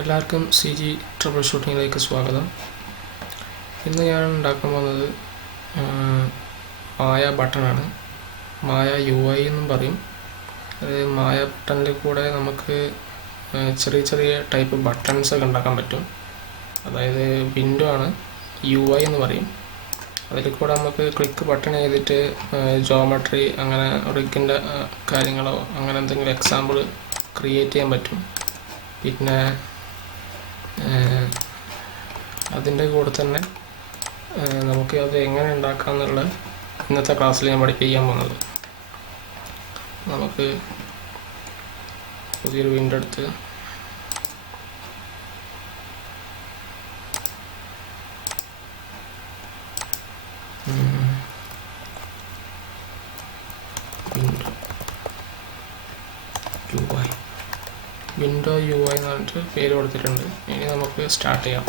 എല്ലാവർക്കും C G trouble ഷൂട്ടിങ്ങിലേക്ക് സ്വാഗതം. ഇന്ന് ഞാൻ ഉണ്ടാക്കാൻ പോകുന്നത് മായ ബട്ടണാണ്. മായ UI എന്നും പറയും. അത് മായ ബട്ടണിൽ കൂടെ നമുക്ക് ചെറിയ ചെറിയ ടൈപ്പ് ബട്ടൺസ് ഒക്കെ ഉണ്ടാക്കാൻ പറ്റും. അതായത് വിൻഡോ ആണ്, UI എന്ന് പറയും. അതിൽ കൂടെ നമുക്ക് ക്ലിക്ക് ബട്ടൺ ചെയ്തിട്ട് ജോമെട്രി അങ്ങനെ റിഗിൻ്റെ കാര്യങ്ങളോ അങ്ങനെ എന്തെങ്കിലും എക്സാമ്പിൾ ക്രിയേറ്റ് ചെയ്യാൻ പറ്റും. പിന്നെ അതിൻ്റെ കൂടെ തന്നെ നമുക്ക് അത് എങ്ങനെ ഉണ്ടാക്കാം എന്നുള്ള ഇന്നത്തെ ക്ലാസ്സിൽ ഞാൻ പഠിപ്പിക്കാൻ പോകുന്നത്. നമുക്ക് പുതിയൊരു വിൻഡോ എടുത്ത് വിൻഡോ UI എന്ന് പറഞ്ഞിട്ട് പേര് കൊടുത്തിട്ടുണ്ട്. ഇനി നമുക്ക് സ്റ്റാർട്ട് ചെയ്യാം.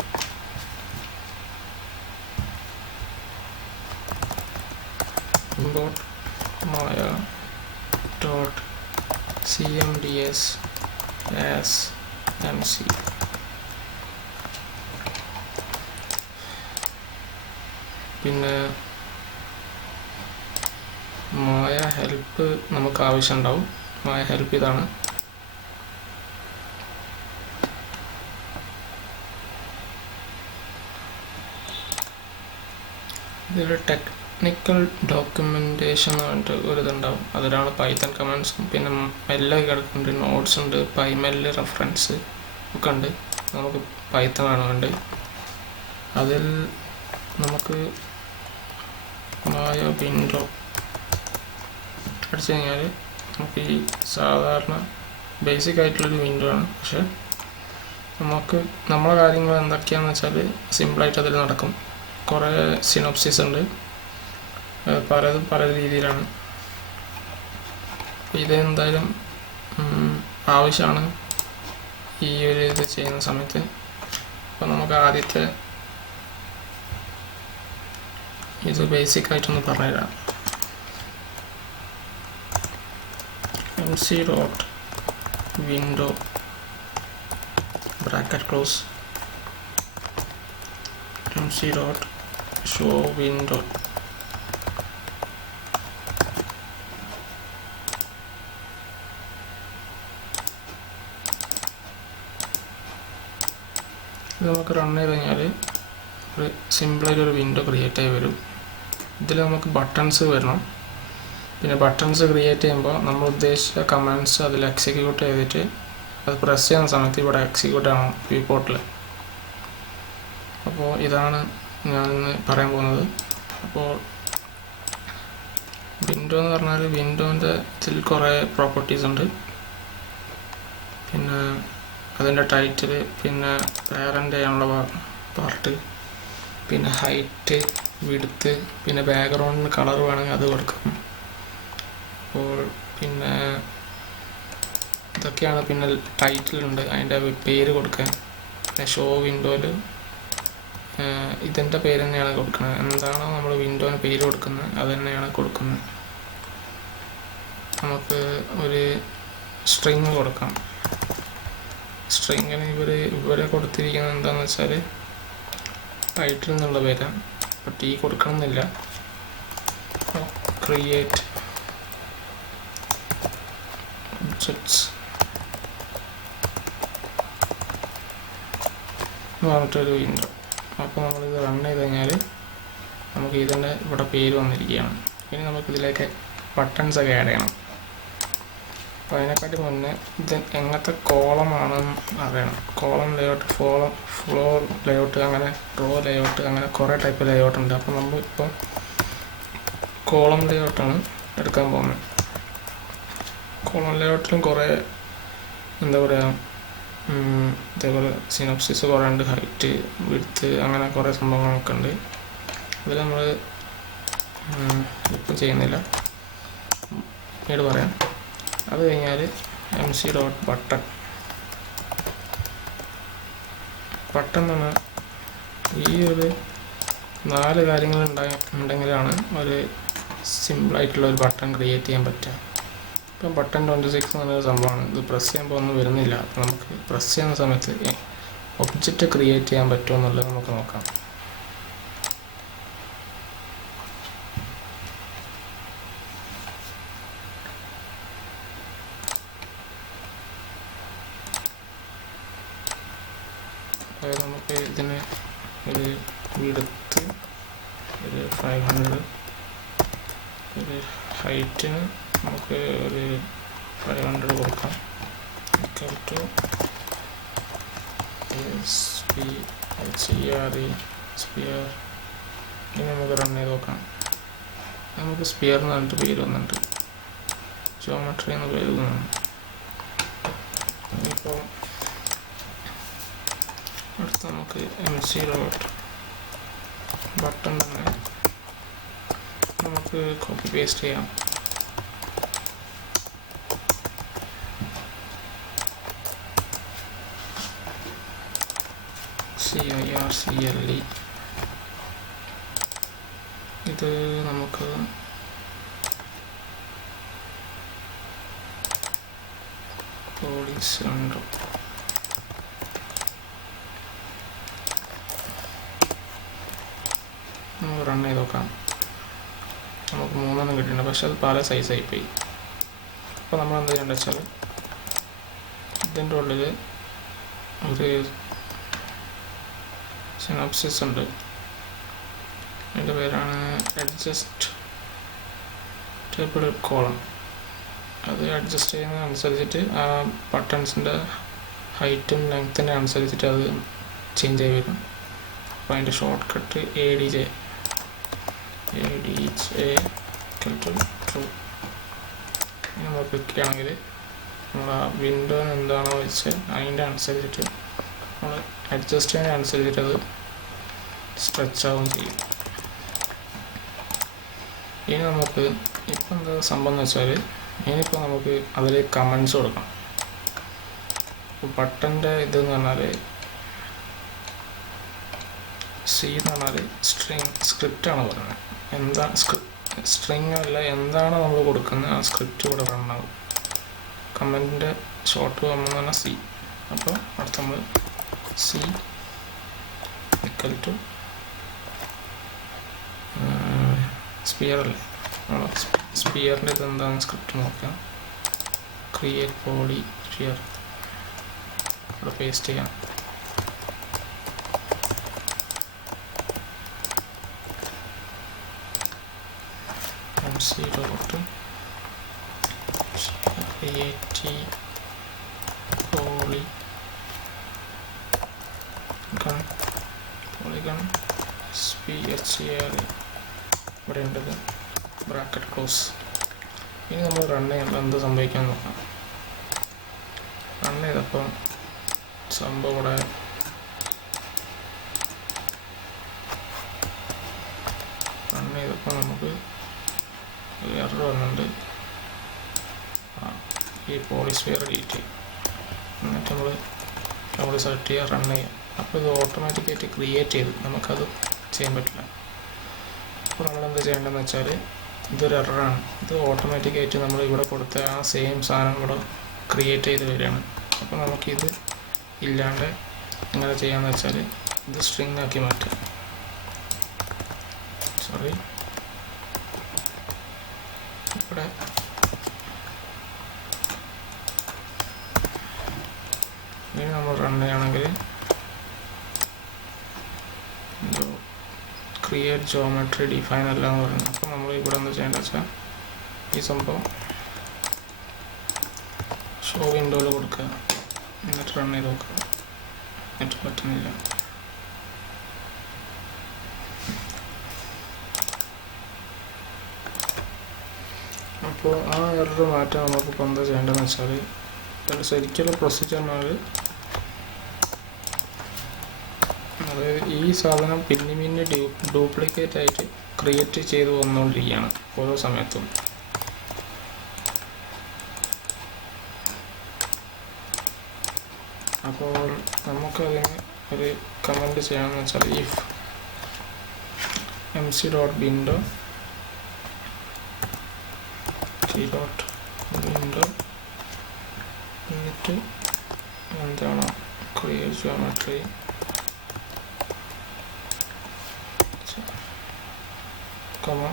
import maya.cmds as mc. പിന്നെ മായ ഹെൽപ്പ് നമുക്ക് ആവശ്യമുണ്ടാവും. മായ ഹെൽപ്പ് ഇതാണ്. ഇതൊരു ടെക്നിക്കൽ ഡോക്യുമെൻറ്റേഷൻ എന്ന് പറഞ്ഞിട്ട് ഒരു ഇതുണ്ടാവും. അതിലാണ് പൈത്തൺ കമാൻഡ്സും പിന്നെ മെല്ലെ കിടക്കുന്നുണ്ട്, നോട്ട്സ് ഉണ്ട്, പൈമെല്ല് റെഫറൻസ് ഒക്കെ ഉണ്ട്. നമുക്ക് പൈത്തൺ ആണ് വേണ്ടത്. അതിൽ നമുക്ക് മായ വിൻഡോ അടിച്ചു കഴിഞ്ഞാൽ നമുക്ക് ഈ സാധാരണ ബേസിക് ആയിട്ടുള്ളൊരു വിൻഡോ ആണ്. പക്ഷെ നമുക്ക് നമ്മളെ കാര്യങ്ങൾ എന്തൊക്കെയാണെന്ന് വെച്ചാൽ സിമ്പിളായിട്ട് അതിൽ നടക്കും. കുറേ സിനോപ്സിസ് ഉണ്ട്, പലതും പല രീതിയിലാണ്. ഇത് എന്തായാലും ആവശ്യമാണ് ഈ ഒരു ഇത് ചെയ്യുന്ന സമയത്ത്. അപ്പോൾ നമുക്ക് ആദ്യത്തെ ഇത് ബേസിക് ആയിട്ടൊന്ന് പറഞ്ഞുതരാം. mc.window bracket close mc.show window ഇത് നമുക്ക് റൺ ചെയ്ത് കഴിഞ്ഞാൽ ഒരു സിമ്പിളായിട്ടൊരു വിൻഡോ ക്രിയേറ്റ് ആയി വരും. ഇതിൽ നമുക്ക് ബട്ടൺസ് വരണം. പിന്നെ ബട്ടൺസ് ക്രിയേറ്റ് ചെയ്യുമ്പോൾ നമ്മൾ ഉദ്ദേശിച്ച കമാൻഡ്സ് അതിൽ എക്സിക്യൂട്ട് ചെയ്തിട്ട് അത് പ്രസ് ചെയ്യുന്ന സമയത്ത് ഇവിടെ എക്സിക്യൂട്ട് ആവണം വ്യൂ പോർട്ടിൽ. അപ്പോൾ ഇതാണ് ഞാനിന്ന് പറയാൻ പോകുന്നത്. അപ്പോൾ വിൻഡോ എന്ന് പറഞ്ഞാൽ വിൻഡോൻ്റെ ഇതിൽ കുറേ പ്രോപ്പർട്ടീസ് ഉണ്ട്. പിന്നെ അതിൻ്റെ ടൈറ്റിൽ, പിന്നെ പാരൻ്റ് ചെയ്യാനുള്ള പാർട്ട്, പിന്നെ ഹൈറ്റ്, വിഡ്ത്ത്, പിന്നെ ബാക്ക്ഗ്രൗണ്ടിന് കളർ വേണമെങ്കിൽ അത് കൊടുക്കും. അപ്പോൾ പിന്നെ ഇതൊക്കെയാണ്. പിന്നെ ടൈറ്റിലുണ്ട്, അതിൻ്റെ പേര് കൊടുക്കാൻ. പിന്നെ ഷോ വിൻഡോയിൽ ഇതിൻ്റെ പേര് തന്നെയാണ് കൊടുക്കുന്നത്. എന്താണോ നമ്മൾ വിൻഡോന് പേര് കൊടുക്കുന്നത് അത് തന്നെയാണ് കൊടുക്കുന്നത്. നമുക്ക് ഒരു സ്ട്രിങ് കൊടുക്കാം. സ്ട്രിങ്ങിന് ഇവരെ കൊടുത്തിരിക്കുന്നത് എന്താണെന്ന് വെച്ചാൽ ടൈറ്റിൽ എന്നുള്ള പേരാണ്. അപ്പോൾ T കൊടുക്കണം എന്നില്ല. ക്രിയേറ്റ് ഒബ്ജക്ട്സ് എന്ന് പറഞ്ഞിട്ടൊരു വിൻഡോ. അപ്പോൾ നമ്മളിത് റൺ ചെയ്ത് കഴിഞ്ഞാൽ നമുക്ക് ഇതിൻ്റെ ഇവിടെ പേര് വന്നിരിക്കുകയാണ്. ഇനി നമുക്കിതിലേക്ക് ബട്ടൺസൊക്കെ ആഡ് ചെയ്യണം. അപ്പോൾ അതിനെക്കാട്ടി മുന്നേ ഇത് എങ്ങനത്തെ കോളമാണെന്ന് അറിയണം. കോളം ലേഔട്ട്, ഫ്ലോർ ലേഔട്ട്, അങ്ങനെ റോ ലേഔട്ട്, അങ്ങനെ കുറേ ടൈപ്പ് ലേഔട്ട് ഉണ്ട്. അപ്പോൾ നമ്മളിപ്പോൾ കോളം ലേഔട്ടാണ് എടുക്കാൻ പോകുന്നത്. കോളം ലേഔട്ടിലും കുറേ എന്താ പറയുക, ഇതേപോലെ സിനോപ്സിസ് കുറേ ഉണ്ട്, ഹൈറ്റ്, വിഡ്ത്ത്, അങ്ങനെ കുറേ സംഭവങ്ങളൊക്കെ ഉണ്ട്. അതിൽ നമ്മൾ ഇപ്പം ചെയ്യുന്നില്ല, പിന്നീട് പറയാം. അത് കഴിഞ്ഞാൽ mc.button എന്ന് പറഞ്ഞാൽ ഈ ഒരു 4 കാര്യങ്ങൾ ഉണ്ടെങ്കിലാണ് ഒരു സിമ്പിളായിട്ടുള്ളൊരു ബട്ടൺ ക്രിയേറ്റ് ചെയ്യാൻ പറ്റുക. ഇപ്പം ബട്ടൺ 26 എന്നൊരു സംഭവമാണ്. ഇത് പ്രസ് ചെയ്യുമ്പോൾ ഒന്നും വരുന്നില്ല. അപ്പോൾ നമുക്ക് പ്രസ് ചെയ്യുന്ന സമയത്ത് ഒബ്ജക്റ്റ് ക്രിയേറ്റ് ചെയ്യാൻ പറ്റുമോ എന്നുള്ളത് നമുക്ക് നോക്കാം. അതായത് നമുക്ക് ഇതിന് ഒരു വിഡ്ത്ത് ഒരു 500, ഒരു ഹൈറ്റിന് നമുക്ക് ഒരു 500 കൊടുക്കാം. Equal to sphere. ഇനി നമുക്ക് റൺ ചെയ്ത് നോക്കാം. നമുക്ക് സ്പിയർ എന്ന് പറഞ്ഞിട്ട് പേര് വന്നിട്ടുണ്ട്, ജോമെട്രി എന്ന് പേര് വന്നു. ഇപ്പോൾ അടുത്ത് നമുക്ക് ബട്ടൺ തന്നെ നമുക്ക് കോപ്പി പേസ്റ്റ് ചെയ്യാം. CIRCLE ഇത് നമുക്ക് പോളിസ് ഉണ്ടോ നമുക്ക് റൺ ചെയ്ത് നോക്കാം. നമുക്ക് 3 കിട്ടിയിട്ടുണ്ട്, പക്ഷെ അത് പല സൈസായിപ്പോയി. അപ്പോൾ നമ്മൾ എന്ത് ചെയ്യേണ്ടത് വെച്ചാൽ ഇതിൻ്റെ ഉള്ളിൽ ഒരു സിനോപ്സിസ് ഉണ്ട്, അതിൻ്റെ പേരാണ് അഡ്ജസ്റ്റബിൾ കോളം. അത് അഡ്ജസ്റ്റ് ചെയ്യുന്നതനുസരിച്ചിട്ട് ആ ബട്ടൺസിൻ്റെ ഹൈറ്റും ലെങ്ത്തിൻ്റെ അനുസരിച്ചിട്ട് അത് ചേഞ്ച് ആയി വരും. അപ്പോൾ അതിൻ്റെ ഷോർട്ട് കട്ട് ADJ ട്രൂ. നമ്മൾ ക്ലിക്ക് ചെയ്യുകയാണെങ്കിൽ നമ്മൾ ആ വിൻഡോന് എന്താണോ വെച്ചാൽ അതിൻ്റെ അനുസരിച്ചിട്ട് നമ്മൾ അഡ്ജസ്റ്റ് ചെയ്യുന്നതിനനുസരിച്ചിട്ട് അത് സ്ട്രെച്ച് ആവുകയും ചെയ്യും. ഇനി നമുക്ക് ഇപ്പം എന്താ സംഭവം എന്ന് വെച്ചാൽ ഇനിയിപ്പോൾ നമുക്ക് അതിൽ കമൻസ് കൊടുക്കണം. അപ്പോൾ ബട്ടൻ്റെ ഇതെന്ന് പറഞ്ഞാൽ C എന്ന് പറഞ്ഞാൽ സ്ക്രിപ്റ്റാണ് പറയുന്നത്. എന്താ സ്ട്രിങ് അല്ല, എന്താണ് നമ്മൾ കൊടുക്കുന്നത് ആ സ്ക്രിപ്റ്റ് ഇവിടെ റണ്ണാകും. കമൻറ്റിൻ്റെ ഷോർട്ട് എന്ന് പറഞ്ഞാൽ C. അപ്പോൾ അടുത്ത നമ്മൾ C ഈക്വൽ ടു സ്പിയർ അല്ലേ, നമ്മൾ സ്പിയറിൻ്റെ ഇത് എന്താണ് സ്ക്രിപ്റ്റ് നോക്കാം. ക്രിയേറ്റ് ബോഡി സ്പിയർ ഇവിടെ പേസ്റ്റ് ചെയ്യാം. പോളിഗൺ SPHER ഇവിടെ ഉണ്ടത്, ബ്രാക്കറ്റ് ക്ലോസ്. ഇനി നമ്മൾ റൺ ചെയ്യുമ്പോൾ എന്ത് സംഭവിക്കാൻ നോക്കാം. റൺ ചെയ്തപ്പോൾ സംഭവം ഇവിടെ റൺ ചെയ്തപ്പോൾ നമുക്ക് എറർ വന്നിട്ടുണ്ട്. ഈ പോളിസ്ഫിയർ ഡിലീറ്റ് ചെയ്യും, എന്നിട്ട് നമ്മൾ സെലക്ട് ചെയ്യുക, റൺ ചെയ്യുക. അപ്പോൾ ഇത് ഓട്ടോമാറ്റിക്കായിട്ട് ക്രിയേറ്റ് ചെയ്ത് നമുക്കത് ചെയ്യാൻ പറ്റില്ല. അപ്പോൾ നമ്മളെന്ത് ചെയ്യേണ്ടതെന്ന് വെച്ചാൽ ഇതൊരു എററാണ്. ഇത് ഓട്ടോമാറ്റിക്കായിട്ട് നമ്മൾ ഇവിടെ കൊടുത്ത ആ സെയിം സാധനം കൂടെ ക്രിയേറ്റ് ചെയ്ത് വരികയാണ്. അപ്പോൾ നമുക്കിത് ഇല്ലാണ്ട് എങ്ങനെ ചെയ്യാമെന്ന് വെച്ചാൽ ഇത് സ്ട്രിങ് ആക്കി മാറ്റാം. ഇവിടെ ഇനി നമ്മൾ റൺ ചെയ്യുകയാണെങ്കിൽ ക്രിയേറ്റ് ജോമെട്രി ഡിഫൈൻ അല്ല എന്ന് പറയുന്നത്. അപ്പോൾ നമ്മൾ ഇവിടെ എന്താ ചെയ്യേണ്ടത് വെച്ചാൽ ഈ സംഭവം ഷോ വിൻഡോയിൽ കൊടുക്കുക, എന്നിട്ട് റൺ ചെയ്ത് നോക്കുക. എന്നിട്ട് പറ്റുന്നില്ല. അപ്പോൾ ആ എറർ മാറ്റാൻ നമുക്കിപ്പോൾ എന്താ ചെയ്യേണ്ടതെന്ന് വെച്ചാൽ അതിൻ്റെ ശരിക്കുള്ള പ്രൊസീജിയറിനാൽ അതായത് ഈ സാധനം പിന്നെ ഡ്യൂപ്ലിക്കേറ്റ് ആയിട്ട് ക്രിയേറ്റ് ചെയ്ത് വന്നുകൊണ്ടിരിക്കുകയാണ് ഓരോ സമയത്തും. അപ്പോൾ നമുക്കതിന് ഒരു കമൻറ്റ് ചെയ്യാമെന്ന് വെച്ചാൽ ഇഫ് mc.window t.window എന്നിട്ട് എന്താണോ create geometry, comma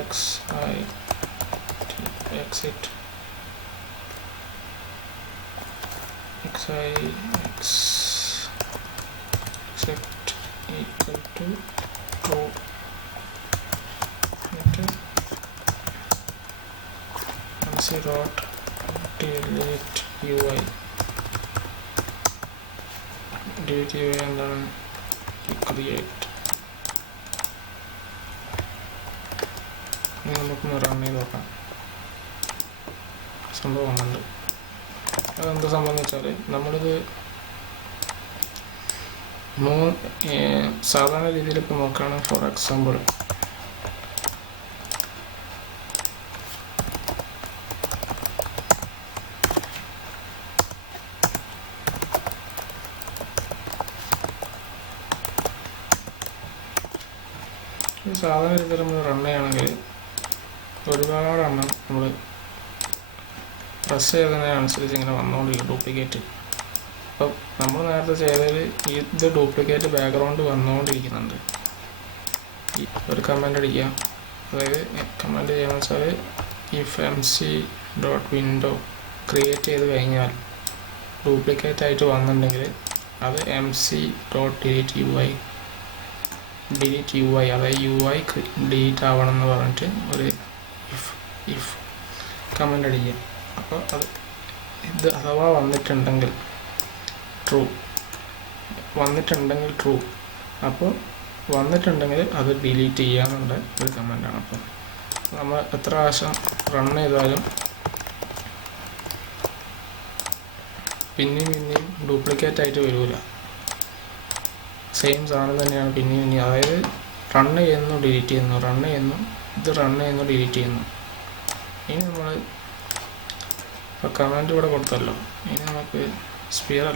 axit exit exit equal to true. MC dot delete UI and then create. നമുക്കൊന്ന് റൺ ചെയ്ത് നോക്കാം. സംഭവം വന്നുണ്ട്. അതെന്താ സംഭവം എന്ന് വെച്ചാൽ നമ്മളിത് സാധാരണ രീതിയിൽ ഇപ്പോൾ നോക്കുകയാണ്. ഫോർ എക്സാമ്പിൾ സാധാരണ രീതിയിൽ നമ്മൾ റൺ ചെയ്യുകയാണെങ്കിൽ ഒരുപാട് എണ്ണം നമ്മൾ പ്രസ് ചെയ്തതിനനുസരിച്ച് ഇങ്ങനെ വന്നുകൊണ്ടിരിക്കും ഡ്യൂപ്ലിക്കേറ്റ്. അപ്പം നമ്മൾ നേരത്തെ ചെയ്തതിൽ ഇത് ഡ്യൂപ്ലിക്കേറ്റ് ബാക്ക്ഗ്രൗണ്ട് വന്നുകൊണ്ടിരിക്കുന്നുണ്ട്. ഒരു കമാൻഡ് അടിക്കുക. അതായത് കമാൻഡ് ചെയ്യാന്ന് വെച്ചാൽ ഇഫ് mc.window ക്രിയേറ്റ് ചെയ്ത് കഴിഞ്ഞാൽ ഡ്യൂപ്ലിക്കേറ്റ് ആയിട്ട് വന്നിട്ടുണ്ടെങ്കിൽ അത് mc.delete UI അതായത് UI ഡിലീറ്റ് ആവണം എന്ന് പറഞ്ഞിട്ട് ഒരു ഇഫ് കമൻ്റ് അടിക്കുക. അപ്പോൾ അത് ഇത് അഥവാ വന്നിട്ടുണ്ടെങ്കിൽ ട്രൂ അപ്പോൾ വന്നിട്ടുണ്ടെങ്കിൽ അത് ഡിലീറ്റ് ചെയ്യാന്നുള്ള ഒരു കമൻ്റാണ്. അപ്പം നമ്മൾ എത്ര പ്രാവശ്യം റൺ ചെയ്താലും പിന്നെയും ഡ്യൂപ്ലിക്കേറ്റ് ആയിട്ട് വരില്ല. സെയിം സാധനം തന്നെയാണ് പിന്നെയും. അതായത് റൺ ചെയ്യുന്നു ഡിലീറ്റ് ചെയ്യുന്നു, റൺ ചെയ്യുന്നു ഡിലീറ്റ് ചെയ്യുന്നു. ഇനി നമ്മൾ ഇപ്പോൾ കമാൻഡ് ഇവിടെ കൊടുത്തല്ലോ. ഇനി നമുക്ക് സ്പിയർ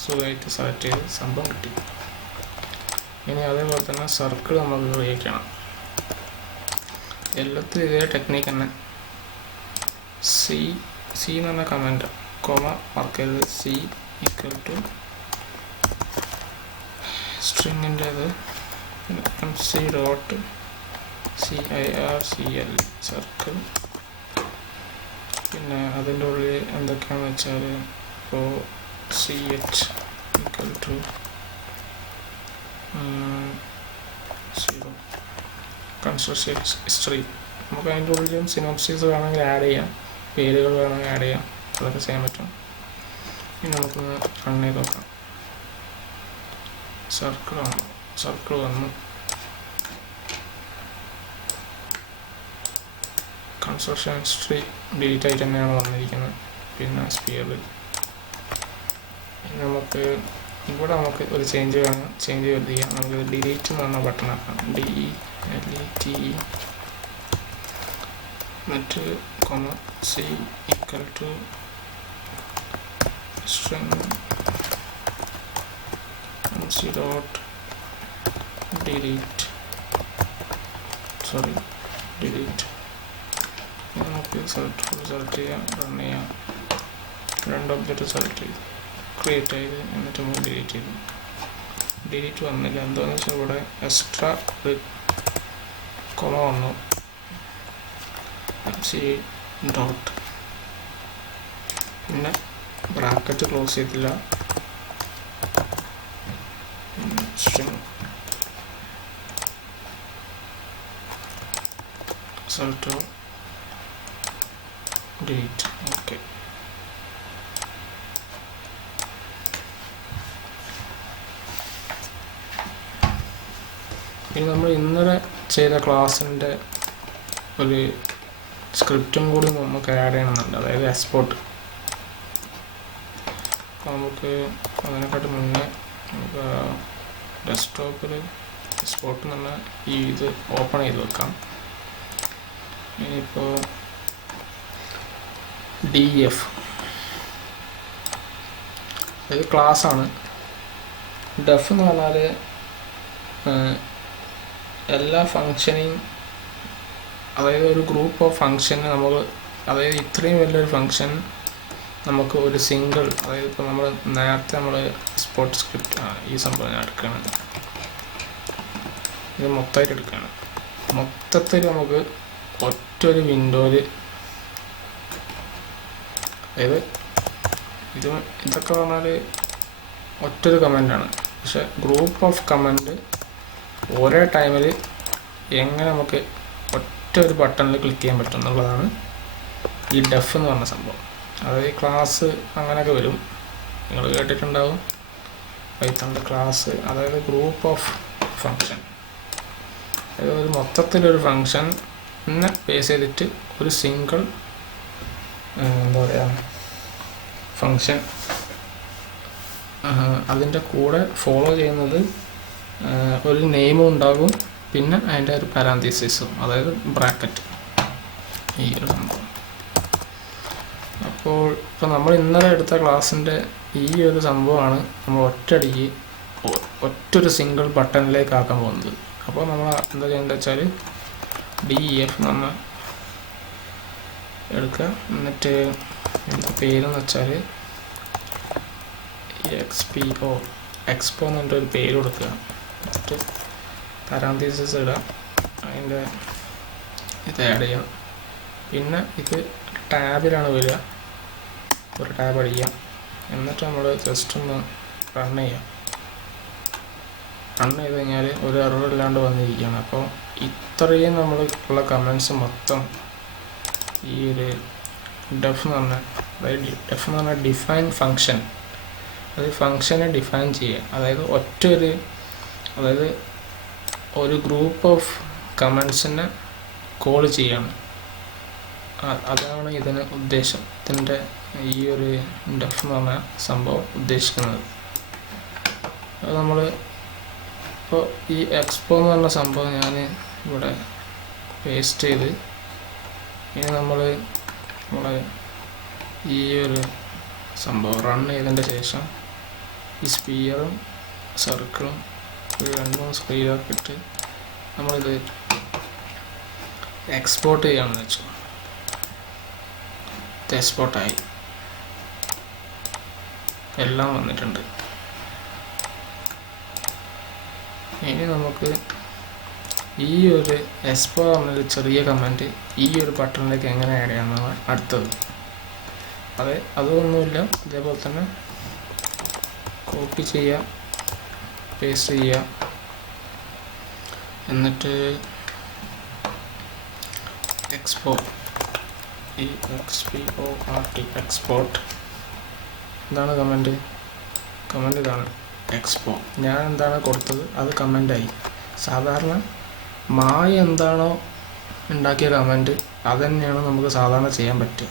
സുഖമായിട്ട് സെലക്ട് ചെയ്ത് സംഭവം കിട്ടി. ഇനി അതേപോലെ തന്നെ സർക്കിൾ നമുക്ക് ക്രിയേറ്റ് ചെയ്യണം. എല്ലാത്തിലും ഇതേ ടെക്നിക്ക് തന്നെ. സി എന്ന് പറഞ്ഞ കമാൻഡ് കോമ മാർക്ക് ചെയ്ത് സി ഈക്വൽ ടു സ്ട്രിങ്ങിൻ്റേത് mc.circle സർക്കിൾ. പിന്നെ അതിൻ്റെ ഉള്ളിൽ എന്തൊക്കെയാണെന്ന് വെച്ചാൽ ഇപ്പോൾ ch equal to 0 construction history. നമുക്ക് അതിൻ്റെ ഉള്ളിലും സിനോപ്സിസ് വേണമെങ്കിൽ ആഡ് ചെയ്യാം, പേരുകൾ വേണമെങ്കിൽ ആഡ് ചെയ്യാം, അതൊക്കെ ചെയ്യാൻ പറ്റും. ഇനി നമുക്കൊന്ന് റൺ ചെയ്ത് നോക്കാം. സർക്കിൾ വന്നു. കൺസ്ട്രക്ഷൻ ഹിസ്റ്ററി ഡിലീറ്റ് ആയിട്ട് തന്നെയാണ് വന്നിരിക്കുന്നത്. പിന്നെ സ്പിയറിൽ നമുക്ക് ഇവിടെ നമുക്ക് ഒരു ചേഞ്ച് വേണം. ചേഞ്ച് വരുത്തിക്കാം. നമുക്ക് ഡിലീറ്റ് എന്ന് പറഞ്ഞ ബട്ടൺ ആക്കാം. DELETE മറ്റ് comma C equal to string mc.delete നമുക്ക് സെലക്ട് ചെയ്യാം, റൺ ചെയ്യാം. രണ്ട് ഒബ്ജക്റ്റ് സെലക്ട് ചെയ്ത് ക്രിയേറ്റ് ചെയ്ത് എന്നിട്ട് നമുക്ക് ഡിലീറ്റ് ചെയ്തു. ഡിലീറ്റ് വന്നില്ല. എന്താണെന്ന് വെച്ചാൽ ഇവിടെ എക്സ്ട്രാ ഒരു കൊമ വന്നു. mc ഡോട്ട് പിന്നെ ബ്രാക്കറ്റ് ക്ലോസ് ചെയ്തില്ല. String select delete. ഓക്കെ. ഇനി നമ്മൾ ഇന്നലെ ചെയ്ത ക്ലാസ്സിൻ്റെ ഒരു സ്ക്രിപ്റ്റും കൂടി നമുക്ക് ആഡ് ചെയ്യണമെന്നുണ്ട്. അതായത് എക്സ്പോർട്ട്. അപ്പോൾ നമുക്ക് അതിനെക്കാട്ട് മുന്നേ നമുക്ക് ഡെസ്ക്ടോപ്പിൽ എക്സ്പോർട്ട് എന്ന് പറഞ്ഞാൽ ഇത് ഓപ്പൺ ചെയ്ത് വെക്കാം. ഇനിയിപ്പോൾ DF ഇത് ക്ലാസ്സാണ്. ഡെഫ് എന്ന് പറഞ്ഞാൽ എല്ലാ ഫങ്ഷനെയും, അതായത് ഒരു ഗ്രൂപ്പ് ഓഫ് ഫങ്ഷന് നമുക്ക്, അതായത് ഇത്രയും വലിയൊരു ഫങ്ഷൻ നമുക്ക് ഒരു സിംഗിൾ, അതായത് ഇപ്പോൾ നമ്മൾ നേരത്തെ നമ്മൾ സ്പോട്ട് സ്ക്രിപ്റ്റ് ഈ സംഭവം ഞാൻ എടുക്കുകയാണ്, ഇത് മൊത്തമായിട്ട് എടുക്കുകയാണ്. മൊത്തത്തിൽ നമുക്ക് ഒറ്റൊരു വിൻഡോയിൽ, അതായത് ഇതൊക്കെ പറഞ്ഞാൽ ഒറ്റൊരു കമൻ്റാണ്, പക്ഷെ ഗ്രൂപ്പ് ഓഫ് കമൻറ്റ് ഒരേ ടൈമിൽ എങ്ങനെ നമുക്ക് ഒറ്റ ഒരു ബട്ടണിൽ ക്ലിക്ക് ചെയ്യാൻ പറ്റും എന്നുള്ളതാണ് ഈ ഡെഫ് എന്ന് പറഞ്ഞ സംഭവം. അതായത് ക്ലാസ് അങ്ങനെയൊക്കെ വരും, നിങ്ങൾ കേട്ടിട്ടുണ്ടാവും പൈത്തണിൻ്റെ ക്ലാസ്, അതായത് ഗ്രൂപ്പ് ഓഫ് ഫങ്ഷൻ. അതായത് ഒരു മൊത്തത്തിലൊരു ഫങ്ഷനെ ബേസ് ചെയ്തിട്ട് ഒരു സിംഗിൾ എന്താ പറയുക ഫങ്ഷൻ അതിൻ്റെ കൂടെ ഫോളോ ചെയ്യുന്നത് ഒരു നെയിമും ഉണ്ടാകും, പിന്നെ അതിൻ്റെ ഒരു പാരാന്തീസിസും, അതായത് ബ്രാക്കറ്റ്, ഈ ഒരു സംഭവം. അപ്പോൾ ഇപ്പോൾ നമ്മൾ ഇന്നലെ എടുത്ത ക്ലാസ്സിൻ്റെ ഈ ഒരു സംഭവമാണ് നമ്മൾ ഒറ്റയടിക്ക് ഒറ്റൊരു സിംഗിൾ ബട്ടണിലേക്ക് ആക്കാൻ പോകുന്നത്. അപ്പോൾ നമ്മൾ എന്താ ചെയ്യേണ്ടത് വെച്ചാൽ DEF നമ്മൾ എടുക്കുക, എന്നിട്ട് എന്താ പേരെന്ന് വെച്ചാൽ എക്സ്പോ എന്ന് പറഞ്ഞിട്ടൊരു പേര് കൊടുക്കുക, എന്നിട്ട് പാരാന്തീസിസ് ഇടുക, അതിൻ്റെ ഇത് ആഡ് ചെയ്യാം. പിന്നെ ഇത് ടാബിലാണ് വരിക, ഒരു ടാബ് അടിക്കുക, എന്നിട്ട് നമ്മൾ ജസ്റ്റ് ഒന്ന് റൺ ചെയ്യാം. റൺ ചെയ്ത് കഴിഞ്ഞാൽ ഒരു എറർ ഇല്ലാണ്ട് വന്നിരിക്കുകയാണ്. അപ്പോൾ ഇത്രയും നമ്മൾ ഉള്ള കമൻറ്റ്സ് മൊത്തം ഈ ഒരു ഡെഫ് എന്ന് പറഞ്ഞാൽ, അതായത് ഡെഫ് എന്ന് പറഞ്ഞാൽ ഡിഫൈൻ ഫങ്ഷൻ, അത് ഫങ്ഷനെ ഡിഫൈൻ ചെയ്യുക, അതായത് അതായത് ഒരു ഗ്രൂപ്പ് ഓഫ് കമൻറ്റ്സിനെ കോൾ ചെയ്യാണ്. അതാണ് ഇതിന് ഉദ്ദേശം, ഇതിൻ്റെ ഈ ഒരു ഡെഫ് എന്ന് പറഞ്ഞ സംഭവം ഉദ്ദേശിക്കുന്നത്. അത് നമ്മൾ ഇപ്പോൾ ഈ എക്സ്പോ എന്ന് പറഞ്ഞ സംഭവം ഞാൻ ഇവിടെ പേസ്റ്റ് ചെയ്ത്, ഇനി നമ്മളെ ഈ ഒരു സംഭവം റൺ ചെയ്തതിൻ്റെ ശേഷം ഈ സ്പിയറും സർക്കിളും ഒരു 2-3 സ്ക്രീനൊക്കെ ഇട്ട് നമ്മളിത് എക്സ്പോർട്ട് ചെയ്യാമെന്ന് വെച്ചു. ഇത് എക്സ്പോർട്ടായി, എല്ലാം വന്നിട്ടുണ്ട്. ഇനി നമുക്ക് ഈ ഒരു എക്സ്പോ എന്നൊരു ചെറിയ കമൻറ്റ് ഈ ഒരു ബട്ടണിലേക്ക് എങ്ങനെ ആഡ് ചെയ്യാമെന്നാണ് അടുത്തത്. അതൊന്നുമില്ല, ഇതേപോലെ തന്നെ കോപ്പി ചെയ്യുക, പേസ്റ്റ് ചെയ്യുക, എന്നിട്ട് എക്സ്പോർട്ട് എക്സ്പോർട്ട്. എന്താണ് കമൻറ്റ് ഇതാണ് എക്സ്പോ. ഞാൻ എന്താണ് കൊടുത്തത് അത് കമൻ്റായി. സാധാരണ മായ എന്താണോ ഉണ്ടാക്കിയ കമൻറ്റ് അത് തന്നെയാണ് നമുക്ക് സാധാരണ ചെയ്യാൻ പറ്റുക.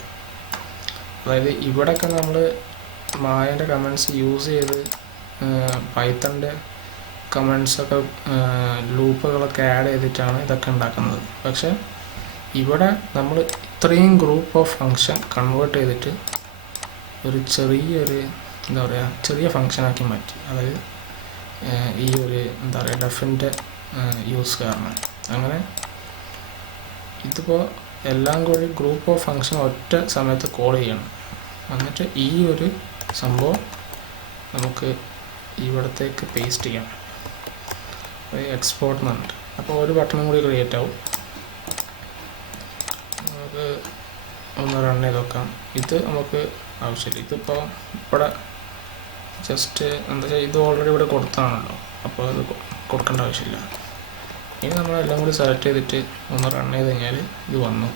അതായത് ഇവിടെയൊക്കെ നമ്മൾ മായൻ്റെ കമൻറ്റ്സ് യൂസ് ചെയ്ത് പൈത്തണിൻ്റെ കമൻറ്റ്സൊക്കെ ലൂപ്പുകളൊക്കെ ആഡ് ചെയ്തിട്ടാണ് ഇതൊക്കെ ഉണ്ടാക്കുന്നത്. പക്ഷേ ഇവിടെ നമ്മൾ ഇത്രയും ഗ്രൂപ്പ് ഓഫ് ഫങ്ഷൻ കൺവേർട്ട് ചെയ്തിട്ട് ഒരു ചെറിയൊരു എന്താ പറയുക ചെറിയ ഫങ്ഷനാക്കി മാറ്റി. അതായത് ഈ ഒരു എന്താ പറയുക ഡെഫിൻ്റെ യൂസ് കാരണം അങ്ങനെ ഇതിപ്പോൾ എല്ലാം കൂടി ഗ്രൂപ്പ് ഓഫ് ഫങ്ഷൻ ഒറ്റ സമയത്ത് കോൾ ചെയ്യണം. എന്നിട്ട് ഈ ഒരു സംഭവം നമുക്ക് ഇവിടത്തേക്ക് പേസ്റ്റ് ചെയ്യാം, എക്സ്പോർട്ട് എന്ന് പറഞ്ഞിട്ട്. അപ്പോൾ ഒരു ബട്ടണും കൂടി ക്രിയേറ്റ് ആവും. നമുക്ക് ഒന്ന് റൺ ചെയ്ത് നോക്കാം. ഇത് നമുക്ക് ആവശ്യമില്ല, ഇതിപ്പോൾ ഇവിടെ ജസ്റ്റ് എന്താ വെച്ചാൽ ഇത് ഓൾറെഡി ഇവിടെ കൊടുത്താണല്ലോ, അപ്പോൾ ഇത് കൊടുക്കേണ്ട ആവശ്യമില്ല. ഇനി നമ്മളെല്ലാം കൂടി സെലക്ട് ചെയ്തിട്ട് ഒന്ന് റൺ ചെയ്ത് കഴിഞ്ഞാൽ ഇത് വന്നു.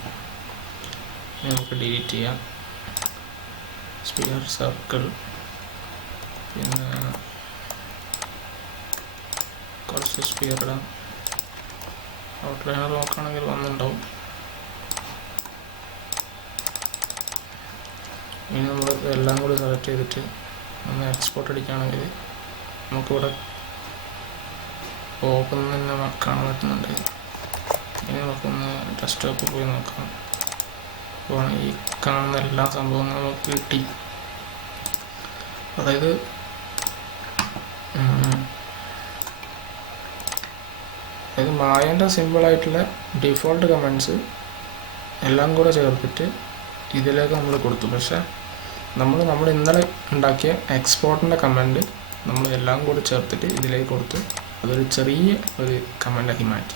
ഇനി നമുക്ക് ഡിലീറ്റ് ചെയ്യാം. സ്പിയർ സർക്കിൾ പിന്നെ കുറച്ച് സ്പിയർ ഇടാം. ഔട്ട്ലൈനർ നോക്കുകയാണെങ്കിൽ വന്നിട്ടുണ്ടാവും. ഇനി നമ്മൾ എല്ലാം കൂടി സെലക്ട് ചെയ്തിട്ട് ഒന്ന് എക്സ്പോർട്ട് അടിക്കുകയാണെങ്കിൽ നമുക്കിവിടെ ഓപ്പൺ തന്നെ കാണാൻ പറ്റുന്നുണ്ട്. ഇനി നമുക്കൊന്ന് ഡെസ്ക്ടോപ്പിൽ പോയി നോക്കാം. അപ്പോൾ ഈ കാണുന്ന എല്ലാ സംഭവങ്ങളും നമുക്ക് കിട്ടി. അതായത് മായൻ്റെ സിമ്പിളായിട്ടുള്ള ഡിഫോൾട്ട് കമൻറ്റ്സ് എല്ലാം കൂടെ ചേർത്തിട്ട് ഇതിലേക്ക് നമ്മൾ കൊടുത്തു. പക്ഷേ നമ്മൾ ഇന്നലെ ഉണ്ടാക്കിയ എക്സ്പോർട്ടിൻ്റെ കമാൻഡ് നമ്മൾ എല്ലാം കൂടി ചേർത്തിട്ട് ഇതിലേക്ക് കൊടുത്ത് അതൊരു ചെറിയ ഒരു കമാൻഡാക്കി മാറ്റി.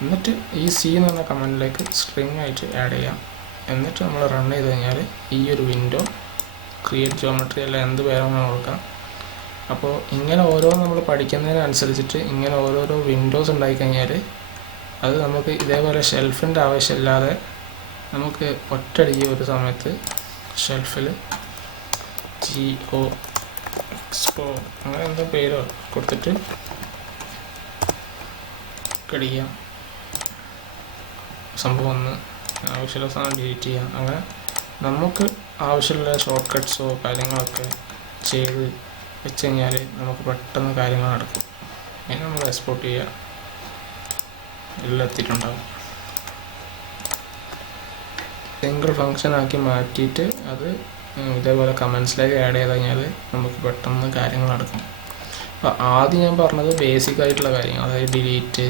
എന്നിട്ട് ഈ സി എന്ന് പറഞ്ഞ കമാൻഡിലേക്ക് സ്ട്രിങ് ആയിട്ട് ആഡ് ചെയ്യാം. എന്നിട്ട് നമ്മൾ റൺ ചെയ്ത് കഴിഞ്ഞാൽ ഈ ഒരു വിൻഡോ ക്രിയേറ്റ് ജോമെട്രി അല്ല എന്ത് പേരാണ് കൊടുക്കാം. അപ്പോൾ ഇങ്ങനെ ഓരോ നമ്മൾ പഠിക്കുന്നതിനനുസരിച്ചിട്ട് ഇങ്ങനെ ഓരോരോ വിൻഡോസ് ഉണ്ടായിക്കഴിഞ്ഞാൽ അത് നമുക്ക് ഇതേപോലെ ഷെൽഫിൻ്റെ ആവശ്യമില്ലാതെ നമുക്ക് ഒറ്റയടിക്ക് ഒരു സമയത്ത് ഷെൽഫിൽ GO അങ്ങനെ എന്തോ പേരോ കൊടുത്തിട്ട് കടിക്കാം. സംഭവം ഒന്ന് ആവശ്യമുള്ള സാധനം ഡിലീറ്റ് ചെയ്യാം. അങ്ങനെ നമുക്ക് ആവശ്യമുള്ള ഷോർട്ട് കട്ട്സോ കാര്യങ്ങളൊക്കെ ചെയ്ത് വെച്ച് കഴിഞ്ഞാൽ നമുക്ക് പെട്ടെന്ന് കാര്യങ്ങൾ നടക്കും. അതിന് നമ്മൾ എക്സ്പോർട്ട് ചെയ്യുക. എല്ലാം എത്തിയിട്ടുണ്ടാകും. സിംഗിൾ ഫങ്ഷൻ ആക്കി മാറ്റിയിട്ട് അത് ഇതേപോലെ കമൻസിലേക്ക് ആഡ് ചെയ്ത് കഴിഞ്ഞാൽ നമുക്ക് പെട്ടെന്ന് കാര്യങ്ങൾ നടക്കും. അപ്പോൾ ആദ്യം ഞാൻ പറഞ്ഞത് ബേസിക് ആയിട്ടുള്ള കാര്യങ്ങൾ, അതായത് delete,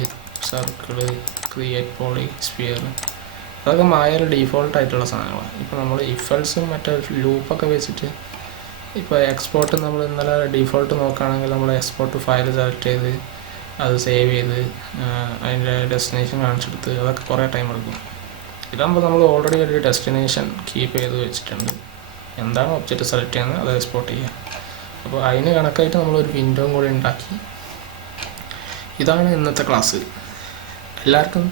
circle, create poly, sphere, അതൊക്കെ മായയിൽ ഡീഫോൾട്ട് ആയിട്ടുള്ള സാധനങ്ങളാണ്. ഇപ്പോൾ നമ്മൾ ഇഫൽസും മറ്റേ ലൂപ്പൊക്കെ വെച്ചിട്ട് ഇപ്പോൾ എക്സ്പോർട്ട് നമ്മൾ ഇന്നലെ ഡീഫോൾട്ട് നോക്കുകയാണെങ്കിൽ നമ്മൾ എക്സ്പോർട്ട് ഫയൽ സെലക്ട് ചെയ്ത് അത് സേവ് ചെയ്ത് അതിൻ്റെ ഡെസ്റ്റിനേഷൻ കാണിച്ചെടുത്ത് അതൊക്കെ കുറേ ടൈം എടുക്കും. ഇതാകുമ്പോൾ നമ്മൾ ഓൾറെഡി ഒരു ഡെസ്റ്റിനേഷൻ കീപ്പ് ചെയ്ത് വെച്ചിട്ടുണ്ട്. എന്താണ് ഒബ്ജക്റ്റ് സെലക്ട് ചെയ്യുന്നത് അത് എക്സ്പോർട്ട് ചെയ്യുക. അപ്പോൾ അതിന് കണക്കായിട്ട് നമ്മളൊരു വിൻഡോയും കൂടി ഉണ്ടാക്കി. ഇതാണ് ഇന്നത്തെ ക്ലാസ്. എല്ലാവർക്കും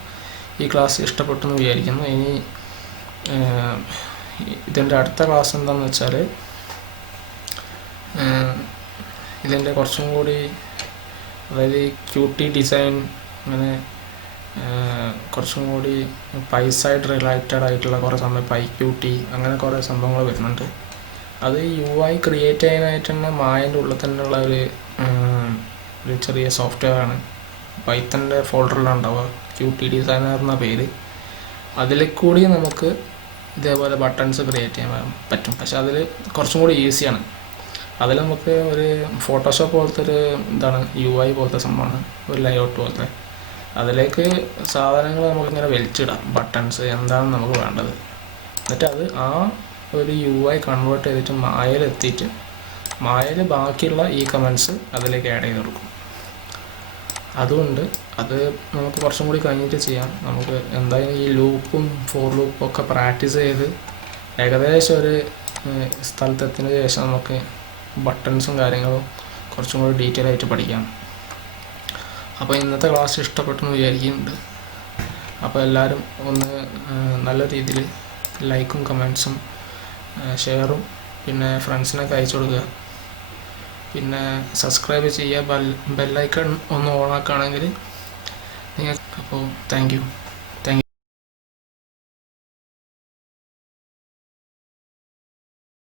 ഈ ക്ലാസ് ഇഷ്ടപ്പെട്ടു എന്ന് വിചാരിക്കുന്നു. ഇനി ഇതിൻ്റെ അടുത്ത ക്ലാസ് എന്താണെന്ന് വെച്ചാൽ ഇതിൻ്റെ കുറച്ചും കൂടി, അതായത് QT ഡിസൈൻ, അങ്ങനെ കുറച്ചും കൂടി പൈസയായിട്ട് റിലേറ്റഡ് ആയിട്ടുള്ള കുറേ സമയം PyQt അങ്ങനെ കുറേ സംഭവങ്ങൾ വരുന്നുണ്ട്. അത് UI ക്രിയേറ്റ് ചെയ്യാനായിട്ട് തന്നെ മായൻ്റെ ഉള്ളിൽ തന്നെയുള്ള ഒരു ചെറിയ സോഫ്റ്റ്വെയർ ആണ്. പൈത്തൻ്റെ ഫോൾഡറിലുണ്ടാവുക QT ഡിസൈനർ എന്ന പേര്. അതിൽ കൂടി നമുക്ക് ഇതേപോലെ ബട്ടൺസ് ക്രിയേറ്റ് ചെയ്യാൻ പറ്റും. പക്ഷെ അതിൽ കുറച്ചും കൂടി ഈസിയാണ്. അതിൽ നമുക്ക് ഒരു ഫോട്ടോഷോപ്പ് പോലത്തെ ഒരു എന്താണ് UI പോലത്തെ സംഭവമാണ്, ഒരു ലേഔട്ട് പോലത്തെ. അതിലേക്ക് സാധനങ്ങൾ നമുക്കിങ്ങനെ വലിച്ചിടാം, ബട്ടൺസ് എന്താണ് നമുക്ക് വേണ്ടത്. എന്നിട്ട് അത് ആ ഒരു UI കൺവേർട്ട് ചെയ്തിട്ട് മായയിലെത്തിയിട്ട് മായയിൽ ബാക്കിയുള്ള ഈ കമൻസ് അതിലേക്ക് ആഡ് ചെയ്ത് കൊടുക്കും. അതുകൊണ്ട് അത് നമുക്ക് കുറച്ചും കൂടി കഴിഞ്ഞിട്ട് ചെയ്യാം. നമുക്ക് എന്തായാലും ഈ ലൂപ്പും ഫോർ ലൂപ്പും ഒക്കെ പ്രാക്ടീസ് ചെയ്ത് ഏകദേശം ഒരു സ്ഥലത്തെത്തിയതിന് ശേഷം നമുക്ക് ബട്ടൺസും കാര്യങ്ങളും കുറച്ചും കൂടി ഡീറ്റെയിൽ ആയിട്ട് പഠിക്കാം. അപ്പോൾ ഇന്നത്തെ ക്ലാസ് ഇഷ്ടപ്പെട്ടെന്ന് വിചാരിക്കുന്നുണ്ട്. അപ്പോൾ എല്ലാവരും ഒന്ന് നല്ല രീതിയിൽ ലൈക്കും കമൻസും ഷെയറും പിന്നെ ഫ്രണ്ട്സിനൊക്കെ അയച്ചു കൊടുക്കുക. പിന്നെ സബ്സ്ക്രൈബ് ചെയ്യുക, ബെല്ലൈക്കൺ ഒന്ന് ഓണാക്കുകയാണെങ്കിൽ നിങ്ങൾക്ക്. അപ്പോൾ താങ്ക് യു.